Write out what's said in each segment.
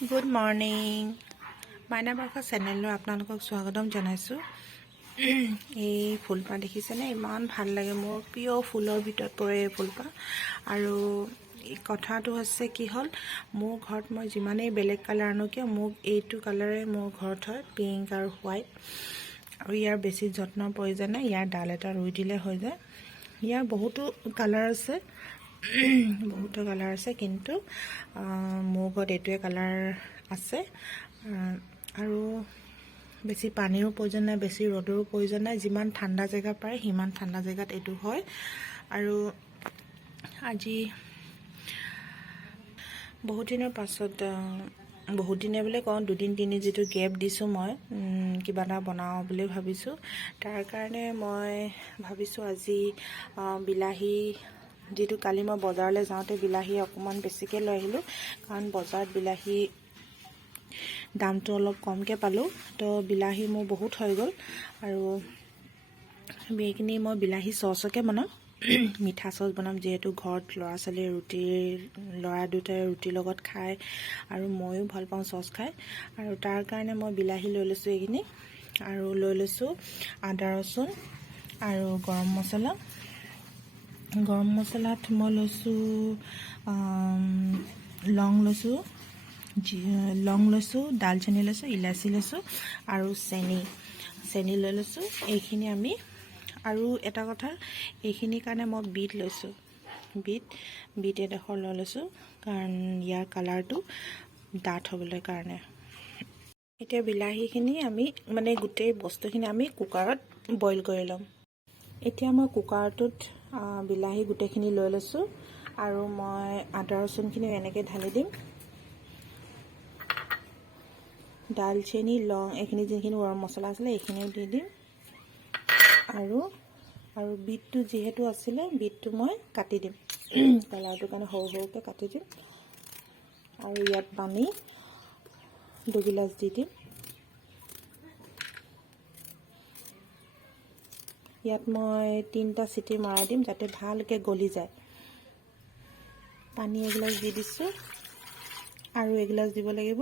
Good morning মাইনা বাৰ্ষা চেনেললৈ আপোনালোকক স্বাগতম জনাইছোঁ। এই ফুলপাহ দেখিছেনে? ইমান ভাল লাগে, মোৰ প্ৰিয় ফুলৰ ভিতৰত পৰে এই ফুলপাহ। আৰু কথাটো হৈছে কি হ'ল, মোৰ ঘৰত মই যিমানেই বেলেগ কালাৰ আনো কিয় মোক এইটো কালাৰে মোৰ ঘৰত হয়, পিংক আৰু হোৱাইট। আৰু ইয়াৰ বেছি যত্নৰ প্ৰয়োজন নাই, ইয়াৰ ডাল এটা ৰুই দিলে হৈ যায়। ইয়াৰ বহুতো কালাৰ আছে কিন্তু মোৰ ঘৰত এইটোৱে কালাৰ আছে। আৰু বেছি পানীৰো প্ৰয়োজন নাই, বেছি ৰ'দৰো প্ৰয়োজন নাই। যিমান ঠাণ্ডা জেগা পায় সিমান ঠাণ্ডা জেগাত এইটো হয়। আৰু আজি বহুত দিনৰ পাছত, বহুত দিনে বুলি কওঁ, দুদিন তিনিদিন যিটো গেপ দিছোঁ, মই কিবা এটা বনাওঁ বুলি ভাবিছোঁ। তাৰ কাৰণে মই ভাবিছোঁ আজি বিলাহী, যিটো কালি মই বজাৰলৈ যাওঁতে বিলাহী অকণমান বেছিকৈ লৈ আহিলোঁ, কাৰণ বজাৰত বিলাহী দামটো অলপ কমকৈ পালোঁ। তো বিলাহী মোৰ বহুত হৈ গ'ল। আৰু এইখিনি মই বিলাহী চচকে বনাওঁ, মিঠা চচ বনাম, যিহেতু ঘৰত ল'ৰা দুটাই ৰুটিৰ লগত খায় আৰু ময়ো ভাল পাওঁ চচ খাই। আৰু তাৰ কাৰণে মই বিলাহী লৈ লৈছোঁ এইখিনি, আৰু লৈ লৈছোঁ আদা ৰচুন আৰু গৰম মছলা। গৰম মছলাত মই লৈছোঁ লং লৈছোঁ, দালচেনি লৈছোঁ, ইলাচি লৈছোঁ আৰু চেনি লৈ লৈছোঁ। এইখিনি আমি, আৰু এটা কথা, এইখিনিৰ কাৰণে মই বিট লৈছোঁ, বিট এডোখৰ লৈ লৈছোঁ, কাৰণ ইয়াৰ কালাৰটো ডাঠ হ'বলৈ কাৰণে। এতিয়া বিলাহীখিনি আমি গোটেই বস্তুখিনি আমি কুকাৰত বইল কৰি ল'ম। এতিয়া মই কুকাৰটোত বিলাহী গোটেইখিনি লৈ লৈছোঁ, আৰু মই আদা ৰচুনখিনিও এনেকৈ ঢালি দিম। দালচেনি, লং, এইখিনি যিখিনি গৰম মছলা আছিলে এইখিনিও দি দিম। আৰু বিটটো যিহেতু আছিলে, বিটটো মই কাটি দিম, কালাৰটোৰ কাৰণে সৰু সৰুকৈ কাটি দিম। আৰু ইয়াত পানী 2 গিলাচ দি দিম। ইয়াত মই 3টা চিটি মৰাই দিম, যাতে ভালকৈ গলি যায়। পানী এগিলাচ দি দিছোঁ, আৰু এগিলাচ দিব লাগিব।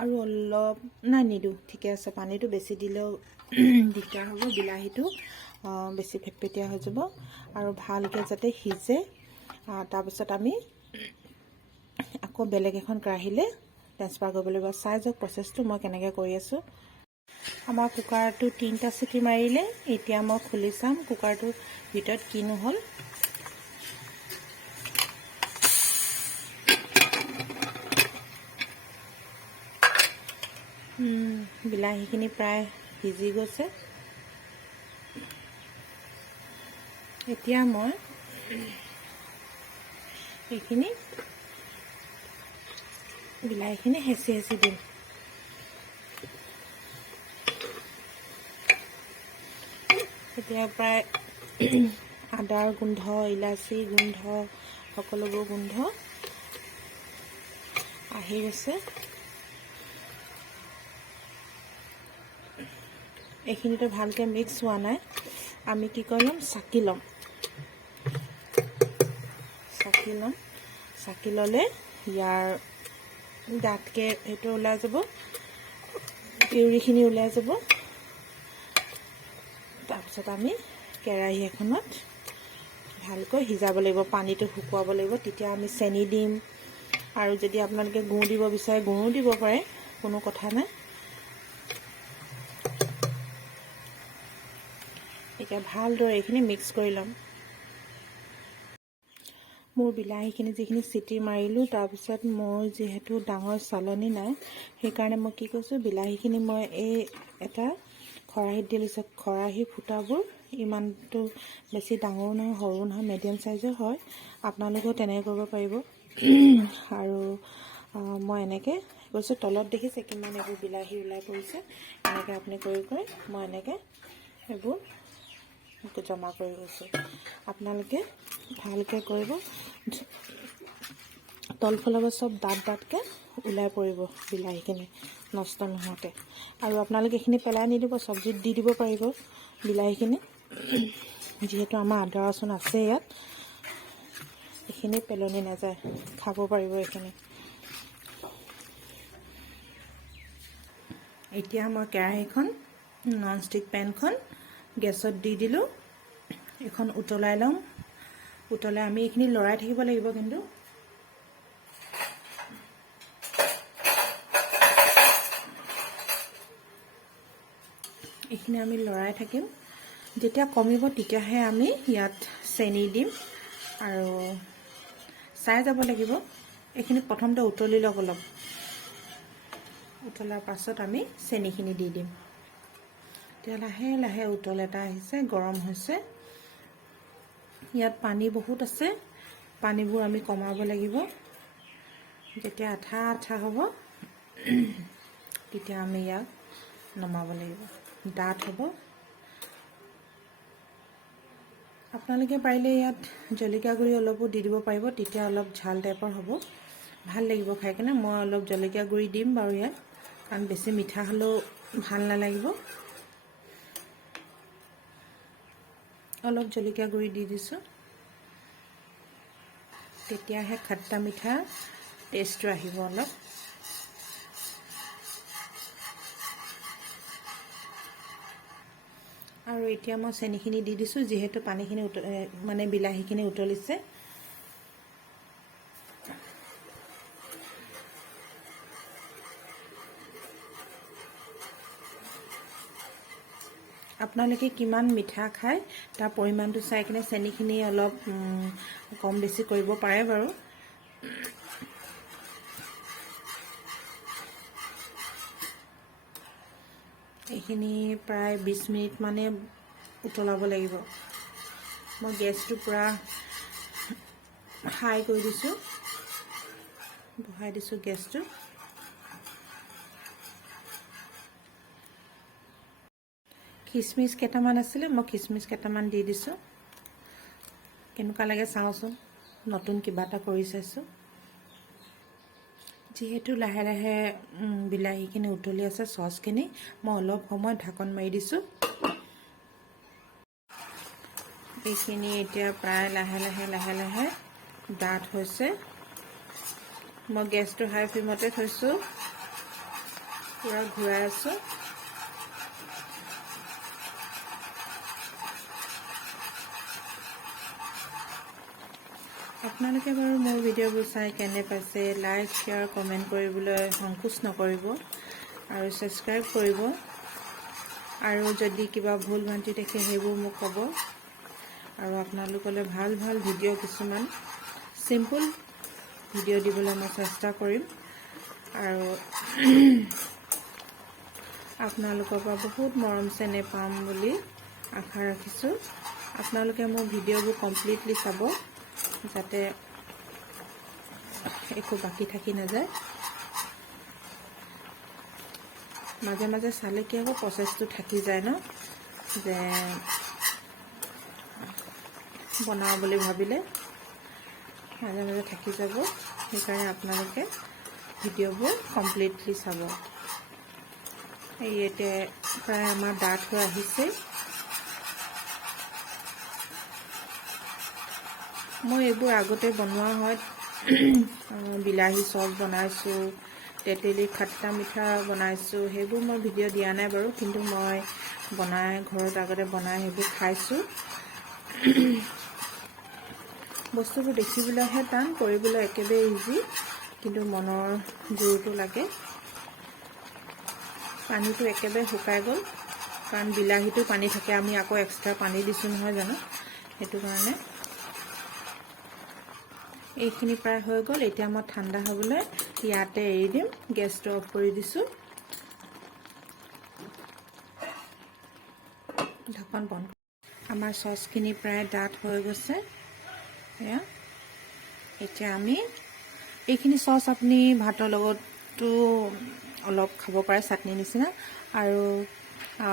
আৰু অলপ নিদিওঁ, ঠিকে আছে। পানীটো বেছি দিলেও দিগদাৰ হ'ব, বিলাহীটো বেছি ফেটফেটীয়া হৈ যাব। আৰু ভালকৈ যাতে সিজে, তাৰপিছত আমি আকৌ বেলেগ এখন কেৰাহীলৈ ট্ৰান্সফাৰ কৰিব লাগিব। চাই যাওক প্ৰচেছটো মই কেনেকৈ কৰি আছোঁ। আমাৰ কুকাৰটো 3টা চিটি মাৰিলে। এতিয়া মই খুলি চাম কুকাৰটোৰ ভিতৰত কিনো হ'ল। বিলাহীখিনি প্ৰায় সিজি গৈছে। এতিয়া মই বিলাহীখিনি হেঁচি দিম। এতিয়া প্ৰায় আদাৰ গোন্ধ, ইলাচি গোন্ধ, সকলোবোৰ গোন্ধ আহি গৈছে। এইখিনিতো ভালকৈ মিক্স হোৱা নাই। আমি কি কৰিম, চাকি ল'ম। চাকি ল'লে ইয়াৰ ডাঠকৈ সেইটো ওলাই যাব, পিউৰিখিনি ওলাই যাব। তাৰপিছত আমি কেৰাহী এখনত ভালকৈ সিজাব লাগিব, পানীটো শুকুৱাব লাগিব। তেতিয়া আমি চেনি দিম, আৰু যদি আপোনালোকে গুড় দিব বিচাৰে গুড়ো দিব পাৰে, কোনো কথা নাই। এতিয়া ভালদৰে এইখিনি মিক্স কৰি ল'ম। মোৰ বিলাহীখিনি যিখিনি চিটি মাৰিলোঁ, তাৰপিছত মোৰ যিহেতু ডাঙৰ চালনী নাই, সেইকাৰণে মই কি কৈছোঁ, বিলাহীখিনি মই এই এটা খৰাহীত দি লৈছোঁ। খৰাহী ফুটাবোৰ ইমানটো বেছি ডাঙৰো নহয়, সৰুও নহয়, মিডিয়াম চাইজৰ হয়। আপোনালোকেও তেনেকৈ কৰিব পাৰিব। আৰু মই এনেকৈ কৈছোঁ, তলত দেখিছে কিমান এইবোৰ বিলাহী ওলাই পৰিছে। এনেকৈ আপুনি কৰি মই এনেকৈ এইবোৰ জমা কৰি গৈছোঁ। আপোনালোকে ভালকৈ কৰিব, তলফালৰ পৰা চব ডাঠকৈ ওলাই পৰিব বিলাহীখিনি, নষ্ট নোহোৱাকৈ। আৰু আপোনালোকে এইখিনি পেলাই নিদিব, চব্জিত দি দিব পাৰিব বিলাহীখিনি। যিহেতু আমাৰ আদা ৰচুন আছে ইয়াত, এইখিনি পেলনি নাযায়, খাব পাৰিব এইখিনি। এতিয়া মই কেৰাহীখন, ননষ্টিক পেনখন গেছত দি দিলোঁ। এইখন উতলাই লওঁ। উতলাই আমি এইখিনি লৰাই থাকিব লাগিব, কিন্তু এইখিনি আমি লৰাই থাকিম। যেতিয়া কমিব তেতিয়াহে আমি ইয়াত চেনি দিম, আৰু চাই যাব লাগিব। এইখিনি প্ৰথমতে উতলি লওক অলপ, উতলাৰ পাছত আমি চেনিখিনি দি দিম। এতিয়া লাহে লাহে উতল এটা আহিছে, গৰম হৈছে। ইয়াত পানী বহুত আছে, পানীবোৰ আমি কমাব লাগিব। যেতিয়া আঠা আঠা হ'ব তেতিয়া আমি ইয়াক নমাব লাগিব, ডাঠ হ'ব। আপোনালোকে পাৰিলে ইয়াত জলকীয়া গুড়ি অলপো দি দিব পাৰিব, তেতিয়া অলপ ঝাল টাইপৰ হ'ব, ভাল লাগিব খাই কিনে। মই অলপ জলকীয়া গুড়ি দিম বাৰু ইয়াত, কাৰণ বেছি মিঠা হ'লেও ভাল নালাগিব। অলপ জলকীয়া গুড়ি দি দিছোঁ, তেতিয়াহে খট্টা মিঠা টেষ্টটো আহিব অলপ। আৰু এতিয়া মই চেনিখিনি দি দিছোঁ, যিহেতু পানীখিনি মানে বিলাহীখিনি উতলিছে। আপোনালোকে কিমান মিঠা খায় তাৰ পৰিমাণটো চাই কিনে চেনিখিনি অলপ কম বেছি কৰিব পাৰে বাৰু। এইখিনি প্ৰায় 20 মিনিট মানে উতলাব লাগিব। মই গেছটো পুৰা হাই কৰি দিছোঁ, বহাই দিছোঁ গেছটো। খিচমিচ কেইটামান আছিলে, মই খিচমিচ কেইটামান দি দিছোঁ। কেনেকুৱা লাগে চাওঁচোন, নতুন কিবা এটা কৰি চাইছোঁ। যিহেতু লাহে লাহে বিলাহীখিনি উতলি আছে, চচখিনি মই অলপ সময় ঢাকন মাৰি দিছোঁ। এইখিনি এতিয়া প্ৰায় লাহে লাহে লাহে লাহে ডাঠ হৈছে। মই গেছটো হাই ফ্লেমতে থৈছোঁ, পুৰা ঘূৰাই আছোঁ। আপোনালোকে বাৰু মোৰ ভিডিঅ'বোৰ চাই কেনে পাইছে, লাইক শ্বেয়াৰ কমেণ্ট কৰিবলৈ সংকোচ নকৰিব, আৰু ছাবস্ক্ৰাইব কৰিব। আৰু যদি কিবা ভুল ভ্ৰান্তি দেখে সেইবোৰ মোক ক'ব। আৰু আপোনালোকলৈ ভাল ভাল ভিডিঅ' কিছুমান চিম্পুল ভিডিঅ' দিবলৈ মই চেষ্টা কৰিম। আৰু আপোনালোকৰ পৰা বহুত মৰম চেনেহ পাম বুলি আশা ৰাখিছোঁ। আপোনালোকে মোৰ ভিডিঅ'বোৰ কমপ্লিটলি চাব, যাতে একো বাকী থাকি নাযায়। মাজে মাজে চালে কি আকৌ প্ৰচেছটো থাকি যায় ন, যে বনাওঁ বুলি ভাবিলে মাজে মাজে থাকি যাব। সেইকাৰণে আপোনালোকে ভিডিঅ'বোৰ কমপ্লিটলি চাব। এই এতিয়া প্ৰায় আমাৰ ডাঠ হৈ আহিছে। মই এইবোৰ আগতে বনোৱা হয়, বিলাহী চচ বনাইছোঁ, তেতেলী খট্টা মিঠা বনাইছোঁ। সেইবোৰ মই ভিডিঅ' দিয়া নাই বাৰু, কিন্তু মই ঘৰত আগতে বনাই সেইবোৰ খাইছোঁ। বস্তুবোৰ দেখিবলৈহে টান, কৰিবলৈ একেবাৰে ইজি, কিন্তু মনৰ জোৰটো লাগে। পানীটো একেবাৰে শুকাই গ'ল, কাৰণ বিলাহীটো পানী থাকে, আমি আকৌ এক্সট্ৰা পানী দিছোঁ নহয় জানো, সেইটো কাৰণে। এইখিনি প্ৰায় হৈ গ'ল। এতিয়া মই ঠাণ্ডা হ'বলৈ ইয়াতে এৰি দিম, গেছটো অফ কৰি দিছোঁ, ঢাকন বন্ধ। আমাৰ চচখিনি প্ৰায় ডাঠ হৈ গৈছে। এয়া এতিয়া আমি এইখিনি চচ আপুনি ভাতৰ লগতো অলপ খাব পাৰে, চাটনি নিচিনা, আৰু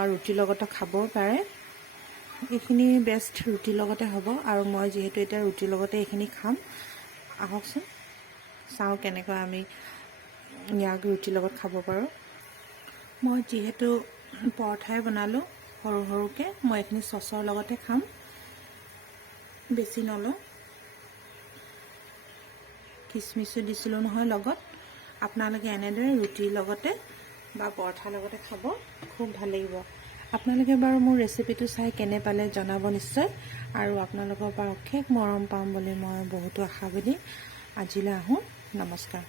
ৰুটিৰ লগতো খাব পাৰে। এইখিনি বেষ্ট ৰুটিৰ লগতে হ'ব, আৰু মই যিহেতু এতিয়া ৰুটিৰ লগতে এইখিনি খাম। আহকচোন চাওঁ কেনেকৈ আমি ইয়াক ৰুটিৰ লগত খাব পাৰোঁ। মই যিহেতু পৰঠাই বনালোঁ সৰু সৰুকৈ, মই এইখিনি চচৰ লগতে খাম। বেছি নলওঁ। কিচমিচো দিছিলোঁ নহয় লগত। আপোনালোকে এনেদৰে ৰুটিৰ লগতে বা পৰঠাৰ লগতে খাব, খুব ভাল লাগিব। আপোনালোকে বাৰু মোৰ ৰেচিপিটো চাই কেনে পালে জনাব নিশ্চয়, আৰু আপোনালোকৰ পৰা অশেষ মৰম পাম বুলি মই বহুতো আশাবাদী। আজিলৈ আহোঁ, নমস্কাৰ।